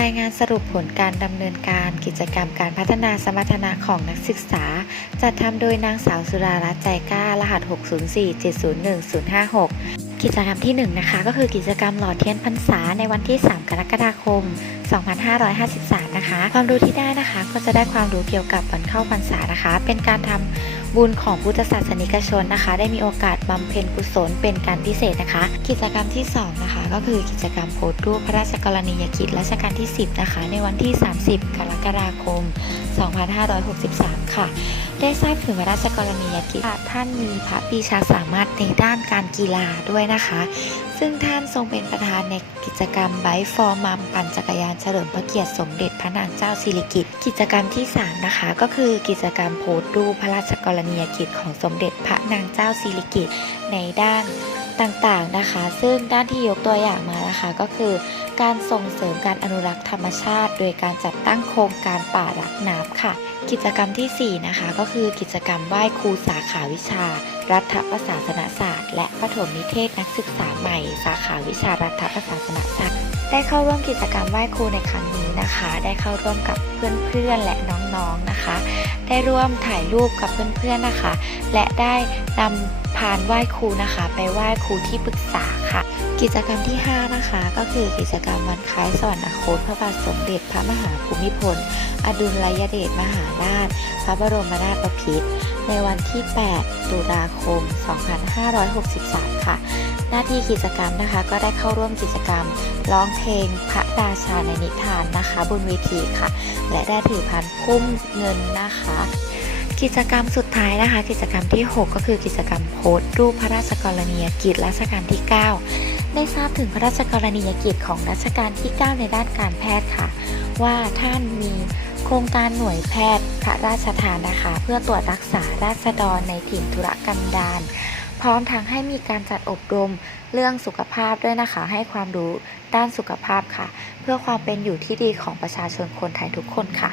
รายงานสรุปผลการดำเนินการกิจกรรมการพัฒนาสมรรถนะของนักศึกษา จัดทำโดยนางสาวสุดารัตน์ใจกล้า รหัส 604701056 กิจกรรมที่ 1 นะคะ ก็คือกิจกรรมหล่อเทียนพรรษาในวันที่ 3 กรกฎาคม 2553 นะคะ ความรู้ที่ได้นะคะ ก็จะได้ความรู้เกี่ยวกับวันเข้าพรรษานะคะ เป็นการทำ บุญของพุทธศาสนิกชนนะคะ ได้มีโอกาสบำเพ็ญกุศลเป็นการพิเศษนะคะ กิจกรรมที่ 2 นะคะ ก็คือกิจกรรมโพสต์รูปพระราชกรณียกิจรัชกาลที่ 10 นะคะ ในวันที่ 30 กรกฎาคม 2563 ค่ะ ได้ทราบถึงพระราชกรณียกิจว่าท่านมีพระปีชาสามารถในด้านการกีฬาด้วยนะคะ ซึ่งท่านทรงเป็นประธานในกิจกรรมไบฟอร์มัมปั่นจักรยานเฉลิมพระเกียรติสมเด็จพระนางเจ้าสิริกิติ์กิจกรรมที่ 3 นะคะ ก็คือกิจกรรมโพสต์รูปพระราชกรณียกิจของสมเด็จพระนางเจ้าสิริกิติ์ในด้าน ต่างๆนะคะ ซึ่งด้านที่ยกตัวอย่างมานะคะก็คือ การส่งเสริมการอนุรักษ์ธรรมชาติ โดยการจัดตั้งโครงการป่ารักน้ำค่ะ กิจกรรมทีสี่ 4 นะคะก็คือกิจกรรมไหว้ครูสาขาวิชา รัฐประศาสนศาสตร์ และประถมนิเทศนักศึกษาใหม่ สาขาวิชารัฐประศาสนศาสตร์ได้เข้าร่วมกิจกรรมไหว้ครูในครั้งนี้นะคะ ได้เข้าร่วมกับเพื่อนๆและน้องๆนะคะ ได้ร่วมถ่ายรูปกับเพื่อนๆนะคะ และได้นำ พานไหว้ครูนะคะ ไปไหว้ครูที่ปรึกษาค่ะ กิจกรรมที่ 5 นะคะ ก็คือกิจกรรมวันคล้ายสวรรคตพระบาทสมเด็จพระมหาภูมิพล อดุลยเดชมหาราช พระบรมนาถบพิตรในวันที่ 8 ตุลาคม 2563 ค่ะ หน้าที่กิจกรรมนะคะ ก็ได้เข้าร่วมกิจกรรมร้องเพลงพระราชาในนิทานนะคะ บนเวทีค่ะ และได้ถือพันพุ่มเงินนะคะ กิจกรรมสุดท้ายนะคะ กิจกรรมที่ 6 ก็คือกิจกรรมโพสต์รูปพระราชกรณียกิจรัชกาลที่ 9 ได้ทราบถึงพระราชกรณียกิจของรัชกาลที่ 9 ในด้านการแพทย์ค่ะ ว่าท่านมีโครงการหน่วยแพทย์พระราชทานนะคะ เพื่อตรวจรักษาราษฎรในถิ่นธุรกันดารพร้อมทั้งให้มีการจัดอบรมเรื่องสุขภาพด้วยนะคะ ให้ความรู้ด้านสุขภาพค่ะ เพื่อความเป็นอยู่ที่ดีของประชาชนคนไทยทุกคนค่ะ